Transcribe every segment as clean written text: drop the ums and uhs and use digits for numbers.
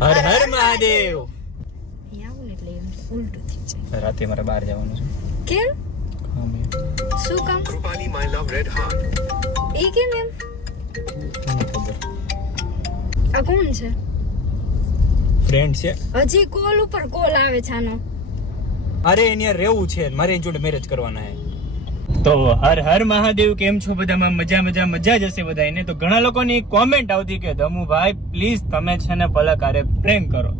હર હર મહાદેવ. આવું ને એટલે એમ ઉલટું થઈ જાય. રાતે મારે બહાર જવાનું છે. કેમ? શું કામ? Krupali, my love, red heart. એ કેમ એમ? આ કોણ છે? ફ્રેન્ડ છે. હજી કોલ ઉપર કોલ આવે છે આનો. અરે એની રહેવું છે, મારે એની જોડે મેરેજ કરવાના છે. તો હર હર મહાદેવ. કેમ છો બધામાં? મજા જ હશે બધાને. તો ઘણા લોકોની કોમેન્ટ આવતી કે ધમુભાઈ પ્લીઝ તમે છે ને પલક આરે પ્રેન્ક કરો.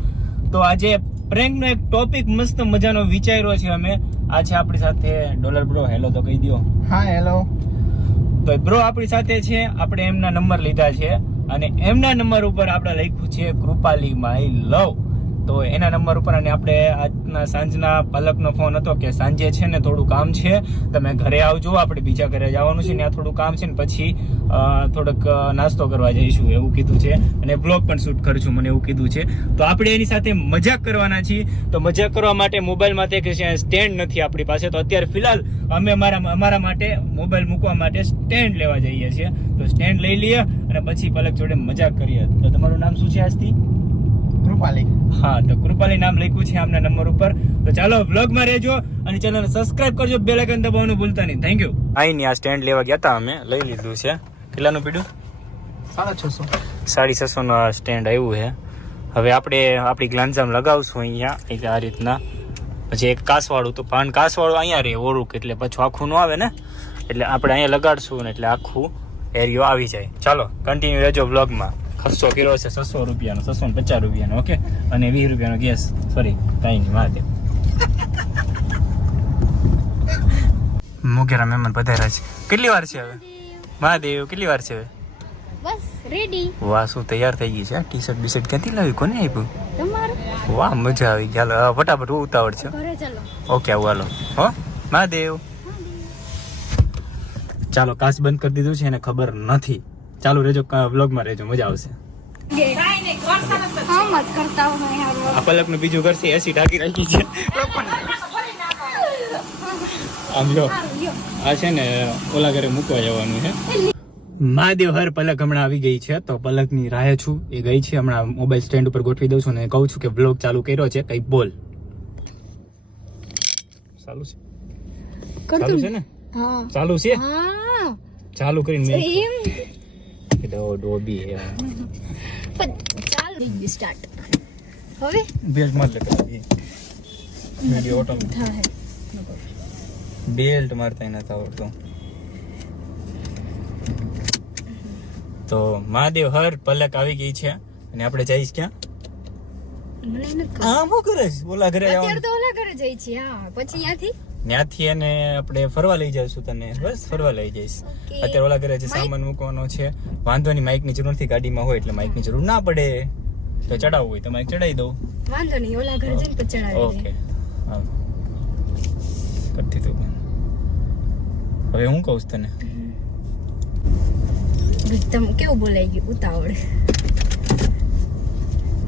તો આજે પ્રેન્ક નો એક ટોપિક મસ્ત મજાનો વિચાર્યો છે અમે. આ છે આપણી સાથે ડોલર બ્રો. હેલો તો કહી દો. હા હેલો. તો બ્રો આપણી સાથે છે. આપણે એમના નંબર લીધા છે અને એમના નંબર ઉપર આપણે લખ્યું છે કૃપાલી માય લવ. તો એના નંબર ઉપર અને આપણે આજના સાંજના પલકનો ફોન હતો કે સાંજે છે ને થોડું કામ છે, તમે ઘરે આવજો, આપણે બીજા ઘરે જવાનું છે ને આ થોડું કામ છે ને પછી થોડોક નાસ્તો કરવા જઈશું એવું કીધું છે અને બ્લોગ પણ શૂટ કરશું મને એવું કીધું છે. તો આપણે એની સાથે મજાક કરવાના છીએ. તો મજાક કરવા માટે મોબાઈલમાં તે સ્ટેન્ડ નથી આપણી પાસે. તો અત્યારે ફિલહાલ અમે અમારા માટે મોબાઈલ મૂકવા માટે સ્ટેન્ડ લેવા જઈએ છીએ. તો સ્ટેન્ડ લઈ લઈએ અને પછી પલક જોડે મજાક કરીએ. તો તમારું નામ શું છે આજથી? કૃપાલી. હા, તો કૃપાલી નામ લખ્યું છે આમના નંબર ઉપર. તો ચાલો વ્લોગમાં રહેજો અને ચેનલને સબસ્ક્રાઇબ કરજો, બેલ આઇકન દબાવવાનું ભૂલતા નહીં. Thank you. આઈ આ સ્ટેન્ડ લેવા ગયા હતા અમે, લઈ લીધું છે. કેટલાનું પીડ્યું? 650. 650 નું આ સ્ટેન્ડ આવ્યું છે. હવે આપણે આપણી ગ્લાન્ઝામ લગાવશું અહીંયા એટલે આ રીતના. પછી એક કાસવાળું, તો પાન કાસવાળું અહીંયા રહે ઓળું, એટલે પાછું આખું ન આવે ને, એટલે આપણે અહીંયા લગાડશું ને એટલે આખું એરિયો આવી જાય. ચાલો કન્ટિન્યુ રહેજો વ્લોગમાં. ખર્ચો કર્યો છે 600 રૂપિયાનો, 650 રૂપિયાનો, ઓકે, અને 20 રૂપિયાનો ગેસ. સોરી, કાંઈ નહીં. મહાદેવ મુગેરા મહેમાન પધાર્યા છે. કેટલી વાર છે હવે? મહાદેવ કેટલી વાર છે હવે? બસ રેડી. વાહ, શું તૈયાર થઈ ગઈ છે? ટી શર્ટ બીશર્ટ ક્યાંથી લાવી? કોને આપ્યું? તમારું? વાહ, મજા આવી. ચાલો ફટાફટ ઉતાવળ છે. ઘરે ચાલો. ઓકે, આવું હાલો. હો મહાદેવ. ચાલો કાચ બંધ કરી દીધું છે, એને ખબર નથી. ચાલુ રહેજો, વ્લોગમાં રહેજો, મજા આવશે. આ પલકનું બીજું ઘર છે, એસી ઢાંકી રાખી છે. આમ જો આ છે ને ઓલા ઘરે મૂકવા જવાનું છે. મહાદેવ હર પલક હમણાં આવી ગઈ છે. તો પલકની રાહે છું, એ ગઈ છે. હમણાં મોબાઈલ સ્ટેન્ડ ઉપર ગોઠવી દઉં છું અને કહું છું કે વ્લોગ ચાલુ કર્યો છે, કઈ બોલ. ચાલુ છે? ચાલુ છે ને? હા ચાલુ છે. હા ચાલુ કરીને એમ ડોબી ચાલ થઈ ગયું સ્ટાર્ટ. હવે બેલ્ટ માર લે. વિડિયો ઓટોમેટિક થાય. બેલ્ટ મારતા નથી આવડતું. તો મહાદેવ હર પલક આવી ગઈ છે અને આપણે જઈશ ક્યાં? મને ન ખબર. આમ શું કરે છે? ઓલા ઘરે અત્યારે તો ઓલા ઘરે જઈ છીએ. હા, પછી ત્યાંથી એને આપણે ફરવા લઈ જઈશું. તને બસ ફરવા લઈ જઈશ. Okay. અત્યારે ઓલા ઘરે જે સામાન મૂકવાનો છે. વાંધો નહીં, માઇકની જરૂર નથી, ગાડીમાં હોય એટલે માઇકની જરૂર ના પડે. તો ચડાવવું હોય તો માઇક ચડાવી દઉં. વાંધો નહીં, ઓલા ઘરે જઈને પછી ચડાવી ઓકે, દે. હા કરતી તું. હવે હું કહું તને, તમે કેવું બોલાઈ ગયું? ઉતાવળ.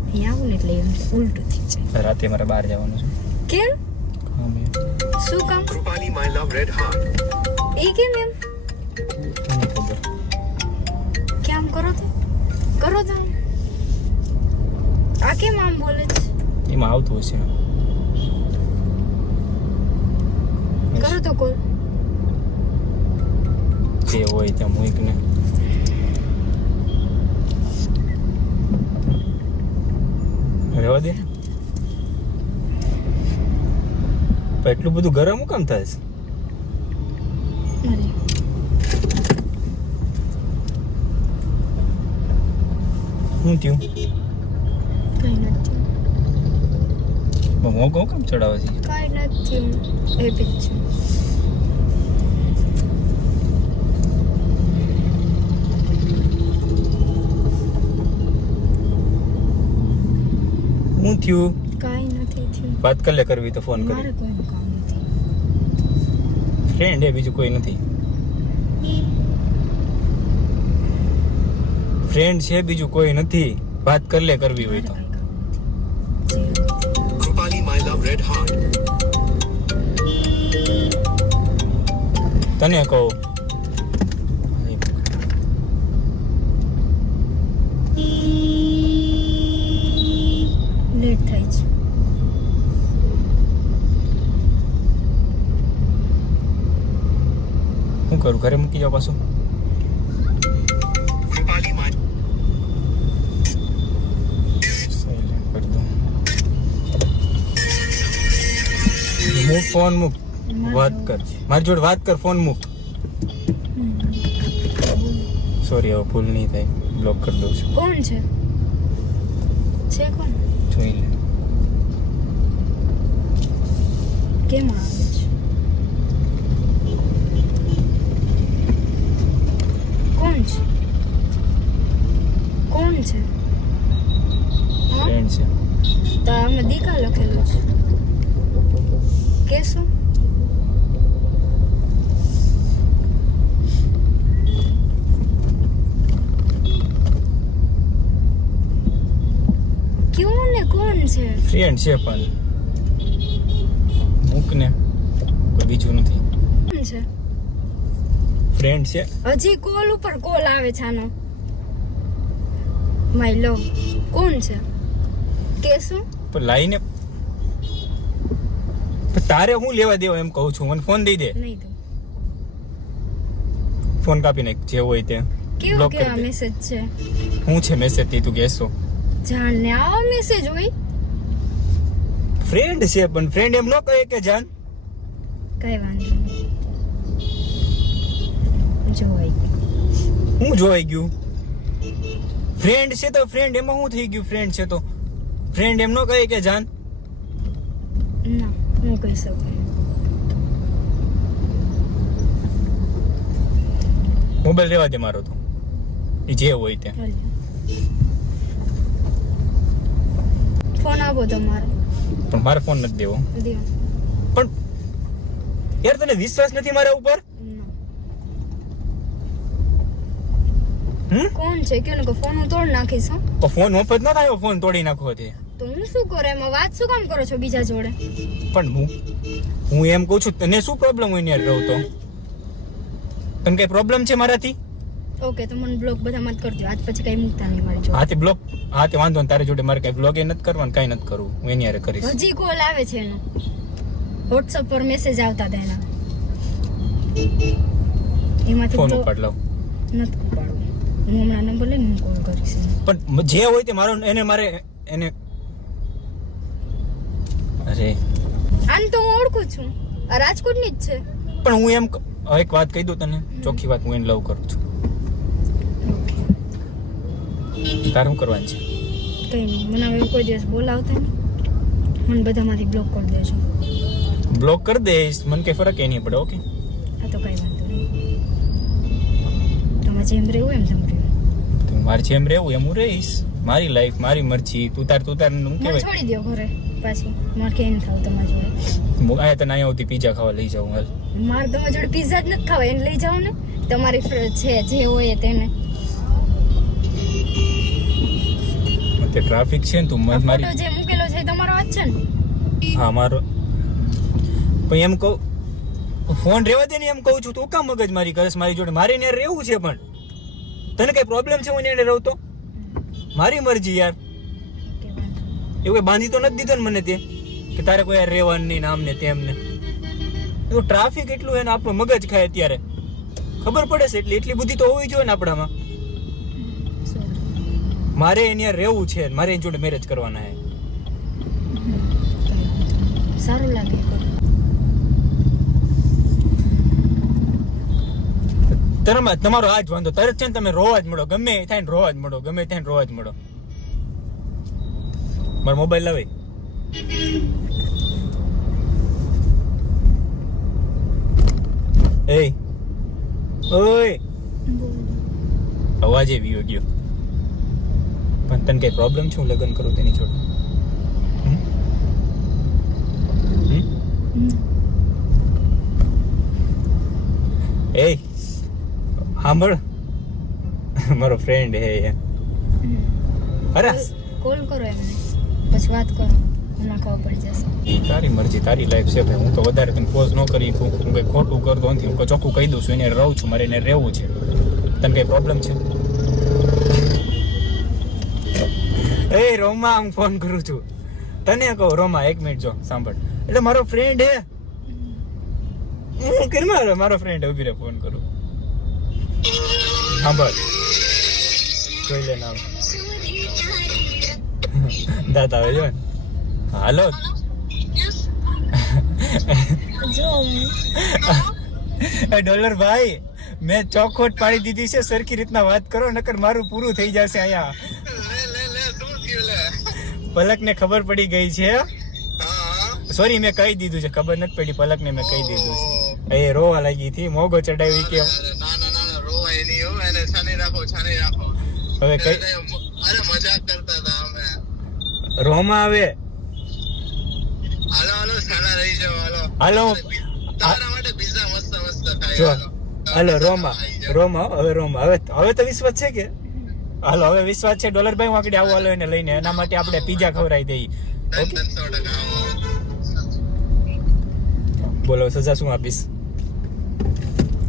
અહીં આવું ને એટલે એમ ઉલટું થઈ જાય. રાતે મારે બહાર જવાનું છે. કેમ? શું કામ? Krupali, my love, red heart. એ કેમ એમ? તને ખબર. કેમ કરો તો આ કેમ આમ બોલે છે? એમાં આવતું હશે. કરો તો કોલ. જે હોય ત્યાં મૂક ને. રહેવા દે. પણ એટલું બધું ગરમ હું કામ થાય છે? શું થયું? કઈ નથી. મોગો કામ ચડાવે છે? કઈ નથી. એ પિક્ચર શું થયું? કઈ નથી થયું. વાત કર લે, કરવી તો ફોન કરી. મારે કોઈનું કામ નથી. ફ્રેન્ડ એ બીજું કોઈ નથી. ફ્રેન્ડ છે બીજું કોઈ નથી. વાત કર લે, કરવી હોય તો. Krupali, my love, red heart. તને કહું લેટ થાય છે. શું કરું, ઘરે મૂકી જાવ પાછું? Krupali my સાયલેન્ટ કરી દઉં. મૂક ફોન, મૂક. વાત કર, મારી જોડે વાત કર, ફોન મૂક. સોરી, હવે ભૂલ નહીં થાય, બ્લોક કરી દઉં છું. કોણ છે? છે કોણ? જોઈ લે. કેમ આવે છે? કોણ છે? કોણ છે? હા? ફ્રેન્ડ છે. તો આમાં દીકા લખેલું છે. કેશું? ક્યું ને કોણ છે? ફ્રેન્ડ છે પણ મૂક ને, કોઈ બીજું નથી. કોણ છે? ફ્રેન્ડ છે. હજી કોલ ઉપર કોલ આવે છે આનો. માય લવ. કોણ છે? કેશું? પણ લાઈને પણ તારે હું લેવા દેવા એમ કહું છું. મને ફોન દઈ દે. નહીં દો. ફોન કાપી નાખ, જે હોય તે કેવું બ્લોક કેવા કરી દે. મેસેજ છે? હું છે મેસેજ થી તું કહેશો? જાણને આવા મેસેજ હોય? ફ્રેન્ડ છે પણ ફ્રેન્ડ એમ ન કહે કે જાન. કઈ વાંધો નહીં. જોવાઈ હું જોવાઈ ગયું? ફ્રેન્ડ છે તો ફ્રેન્ડ, એમાં શું થઈ ગયું? ફ્રેન્ડ છે તો ફ્રેન્ડ એમ ન કહે કે જાન. ના હું કહી શકું. મોબાઈલ રહેવા દે મારો, તો એ જે હોય તે. ફોન આપો તમારો. પણ મારે ફોન નથી દેવો. દો. પણ યાર તને વિશ્વાસ નથી મારા ઉપર? ના. હમ? કોણ છે? કયો ને કે ફોન હું તોડ નાખીશ. હો? તો ફોન મફત ન થાય, ફોન તોડી નાખવો તે. તો હું શું કરું એમાં? વાત શું કામ કરો છો બીજા જોડે? પણ હું એમ કહું છું, તને શું પ્રોબ્લેમ હોય ને યાર રહું તો? તને કઈ પ્રોબ્લેમ છે મારાથી? ઓકે તો મને બ્લોક બધા મત કરી દો. આજ પછી કઈ મૂકતા નહીં મારી જોડે. હાથી બ્લોક, હાથી વાંધો ને, તારી જોડે મારે કઈ બ્લોગ એ નથી કરવાનું, કઈ નથી કરવું. હું એની હારે કરીશ. હજી કોલ આવે છે એનો. વોટ્સઅપ પર મેસેજ આવતા હતા એના. એમાંથી ફોન block ઉપાડ લઉં. નથી ઉપાડવું. હું હમણાં નંબર લઈને હું કોલ કરીશ એને. પણ જે હોય તે મારો મારે એને અરે આમ તો હું ઓળખું છું. આ રાજકોટની જ છે. પણ હું એમ એક વાત કહી દઉં તને, ચોખ્ખી વાત, હું એને લવ કરું છું. તારે શું કરવાનું છે? કઈ નહીં. મને હવે કોઈ દિવસ બોલાવતા નહીં. મને બધામાંથી બ્લોક કરી દેજો. બ્લોક કરી દઈશ, મને કઈ ફરક નહીં પડે. ઓકે, આ તો કઈ વાંધો નહીં. તમે જેમ રહેવું એમ તમે રહેવું. મારે જેમ રહેવું એમ હું રહીશ. મારી લાઈફ, મારી મરજી. તું તાર હું મને કહેવાય. છોડી દો ઘરે પાછી. મારે કેમ થાવ તમારી જોડે? આયા તને અહીંયા આવતી પીઝા ખાવા લઈ જાઉં. હાલ, મારે તમારી જોડે પિઝા જ નથી ખાવા. એને લઈ જાઓ ને. તમારી છે જે હોય તેને. તે ટ્રાફિક છે ને, તું આ મારી. ફોટો જે મૂકેલો છે એ તમારો જ છે ને? હા મારો. પણ એમ કહું, ફોન રહેવા દે ને એમ કહું છું. તું કામ મગજ મારી કરસ મારી જોડે? મારી ને રહેવું છે પણ તને કઈ પ્રોબ્લેમ છે હું એને રહું તો? મારી મરજી યાર. કે વાંધો. એવું કઈ બાંધી તો નથી દીધો ને મને તે કે તારે કોઈ યાર રહેવાનું નહીં, નામ ને તેમ ને. એવું ટ્રાફિક એટલું એને આપણું મગજ ખાય અત્યારે. ખબર પડે છે એટલી બુદ્ધિ તો હોવી જોઈએ ને આપણામાં. Sorry. મારે એની યાર રહેવું છે, મારે એની જોડે મેરેજ કરવાના છે. કઈ વાંધો નહીં. સારું લાગે કરો. તમારો આજ વાંધો તરત છે ને, તમે રોવા જ મળો. ગમે એ થાય ને રોવા જ મળો, ગમે ત્યાં રોવા જ મળો. મારો મોબાઈલ લાવે. એ ઓય, અવાજ એવી ગયો. પણ તને કઈ પ્રોબ્લેમ છે હું લગ્ન કરું તેની જોડે? હમ? હમ? એ સાંભળ, મારો ફ્રેન્ડ હે. અરે કોલ કરો એમને, પછી વાત કરો. હમણાં ખબર પડી જશે. તારી મરજી, તારી લાઈફ છે ભાઈ. હું તો વધારે તને ફોર્સ ન કરી શકું. હું કઈ ખોટું કરતો નથી. હું ચોખ્ખું કહી દઉં છું, એને રહું છું, મારે એને રહેવું છે. તને કઈ પ્રોબ્લેમ છે? એ રોમા, હું ફોન કરું છું. તને કહું રોમા, એક મિનિટ જો સાંભળ. એટલે મારો ફ્રેન્ડ હે, હું કે મારો ફ્રેન્ડ ઉભી રે, ફોન કરું. સાંભળ, જોઈ લે નામ. દાદા આવે જો. હાલો. ડોલર ભાઈ, મેં ચોખવટ પાડી દીધી છે, સરખી રીતના વાત કરો, નકર મારું પૂરું થઈ જશે અહીંયા. પલક ને ખબર પડી ગઈ છે. સોરી, મેં કહી દીધું છે, ખબર નથી પડી. પલક ને મેં કહી દીધું છે. એ રોવા લાગી હતી, મોગો ચડાવી કે હવે કઈ રોમા આવે. હાલો જો, હાલો રોમા, હવે રોમા, હવે તો વિશ્વાસ છે કે? હાલો, હવે વિશ્વાસ છે ડોલરભાઈ, હું આગળ આવું, હાલો એને લઈને. એના માટે આપણે પીઝા ખવડાવી દઈએ. ઓકે, બોલો સજા શું આપીશ?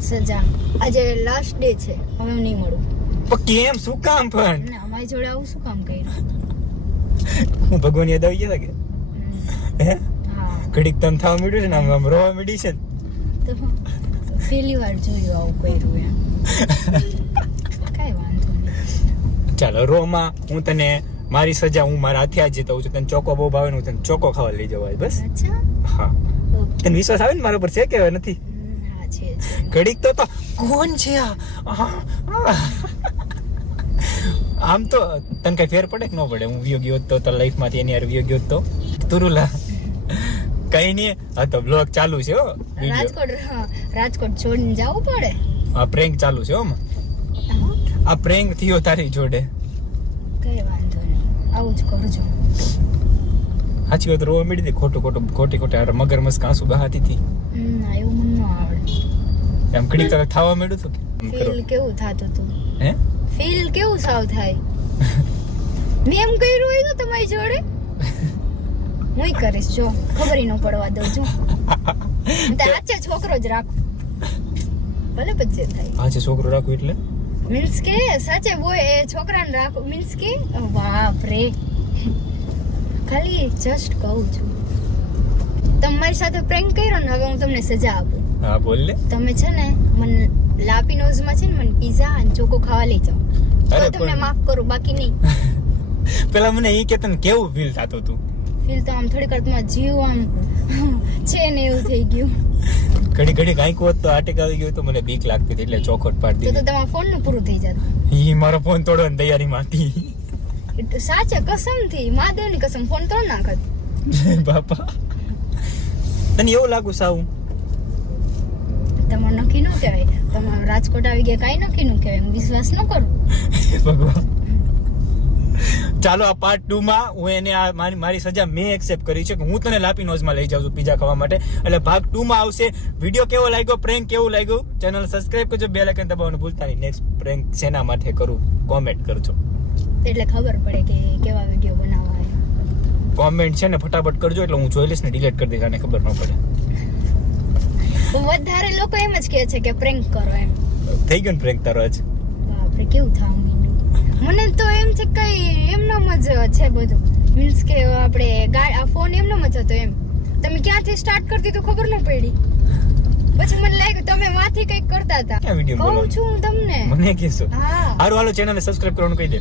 સજા આજે લાસ્ટ ડે છે, હવે હું નહીં મળું. પણ કેમ, શું કામ? પણ અમારી જોડે આવું શું કામ કર્યું? હું ભગવાન યાદ આવી ગયા કે હે? હા, ઘડીક તમ થવા મળ્યું છે ને, આમ રોવા મળી છે ને. તો પહેલી વાર જોયું આવું કર્યું એમ. કાંઈ વાંધો નહીં. ચાલો રોમા, હું તને મારી સજા હું મારા હાથે જ જીતાવું છું. તને ચોકો બહુ ભાવે ને, હું તને ચોકો ખાવા લઈ જવાય બસ. અચ્છા, હા, ઓકે. તને વિશ્વાસ આવે ને મારા પર છે કે નથી? હા છે. ઘડીક તો કોણ છે આ? આમ તો તને કઈ ફેર પડે કે ન પડે? હું વિયો ગયો તો લાઈફ માંથી એની યાર વિયો ગયો તો તુરુલા કઈ નહીં. હા તો બ્લોગ ચાલુ છે હો, રાજકોટ છોડીને જવું પડે. આ પ્રેન્ક ચાલુ છે હો. આ પ્રેન્ક થયો તારી જોડે. કઈ વાંધો નહીં, આવું જ કરજો. સાચી વાત, રોવા મળી હતી. ખોટી મગરમસ્ત આંસુ બહાતી હતી. એવું મને ન આવડે. એમ ઘડીક તક થવા મળ્યું હતું કે ફીલ કેવું થાતું હતું? હે, ફીલ કેવું સાવ થાય? મેં એમ કર્યું હોય તો તમારી જોડે હું કરીશ, જો ખબર ન પડવા દઉં છું. આચે છોકરો જ રાખો, ભલે પછી થાય. આજે છોકરો રાખું એટલે મીન્સ કે સાચે બોય એ છોકરાને રાખો, મીન્સ કે બાપ રે, ખાલી જસ્ટ કહું છું. તમે મારી સાથે પ્રેન્ક કર્યો ને, હવે હું તમને સજા આપું. હા બોલ લે. તમે છે ને મને લાપીનોઝમાં છે ને મને પીઝા અને ચોકો ખાવા લઈ જાઓ, તો તમને માફ કરું, બાકી નહીં. પેલા મને એ કે તને કેવું ફીલ થતું હતું? ફીલ તો આમ થોડી કડકમાં જીવ આમ છે ને એવું થઈ ગયું. ઘડી કાંઈક હોત તો આટેક આવી ગયું તો મને બીક લાગતી હતી, એટલે ચોખવટ પાડતી તો તમારા ફોન નું પૂરું થઈ જતું. ઈ મારો ફોન તોડવાની તૈયારીમાં હતી. સાચે કસમ થી, મહાદેવની કસમ, ફોન તોડ નાખત. બાપા, તને એવું લાગુ સાવું? તમારે નક્કી ન કહેવાય. તમારે રાજકોટ આવી ગયા, કાંઈ નક્કી ન કહેવાય. હું વિશ્વાસ ન કરું. ભગવાન, ચાલો આ પાર્ટ 2 માં હું એને આ મારી સજા મેં એક્સેપ્ટ કરી છે કે હું તને લાપીનોઝમાં લઈ જાઉં છું પીઝા ખાવા માટે. એટલે ભાગ 2 માં આવશે. વિડીયો કેવો લાગ્યો, પ્રેન્ક કેવું લાગ્યું, ચેનલ સબસ્ક્રાઇબ કરજો, બેલ આઇકન દબાવવાનું ભૂલતા નહીં. નેક્સ્ટ પ્રેન્ક શેના માટે કરું કોમેન્ટ કરજો, એટલે ખબર પડે કે કેવા વિડીયો બનાવવા. કોમેન્ટ છે ને ફટાફટ કરજો, એટલે હું જોઈ લઈશ ને ડિલીટ કરી દઈશ, આને ખબર ન પડે. વધારે લોકો એમ જ કહે છે કે પ્રેન્ક કરો એમ. થઈ ગયો ને પ્રેન્ક તારો આજ? બાપરે, કેવું થાવ મને તો એમ છે કઈ એમનામ જ છે બધું. મીન્સ કે આપણે આ ફોન એમનામ જ હતો એમ. તમે ક્યાંથી સ્ટાર્ટ કરતી તો ખબર ન પડી. પછી મને લાગ્યું તમે માંથી કઈક કરતા હતા. ક્યાં વિડીયો કહું છું હું તમને. મને કહેશો? હા, હારું હાલો, ચેનલને સબસ્ક્રાઇબ કરવાનું કહી દે.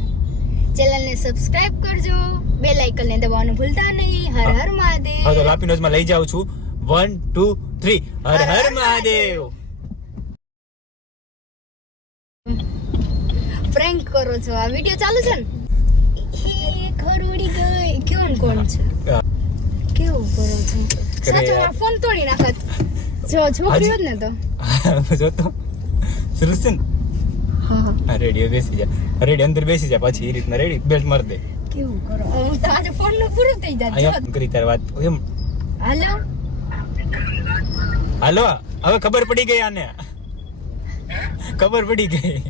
ચેનલને સબસ્ક્રાઇબ કરજો, બેલ આઇકનને દબાવવાનું ભૂલતા નહીં. હર હર મહાદેવ. હા તો લાપીનોઝમાં લઈ જાઉં છું. 1 2 3 હર હર મહાદેવ. પ્રેન્ક કરો છો, આ વિડિયો ચાલુ છે ને? એ ઘર ઉડી ગઈ. કોણ છે? કેવું કરો છો? સાચો આ ફોન તોડી નાખત. જો છોકરી હોત ને તો. જો તો શરૂ છે ને. હા, રેડિયો બેસી જા, રેડી અંદર બેસી જા, પછી એ રીતના રેડી બેલ્ટ માર દે. કેવું કરો? હું તો આજે ફોન નું પૂરું થઈ જાય. અહીંયા કરી તાર વાત એમ. હાલો હાલો, હવે ખબર પડી ગઈ આને, ખબર પડી ગઈ.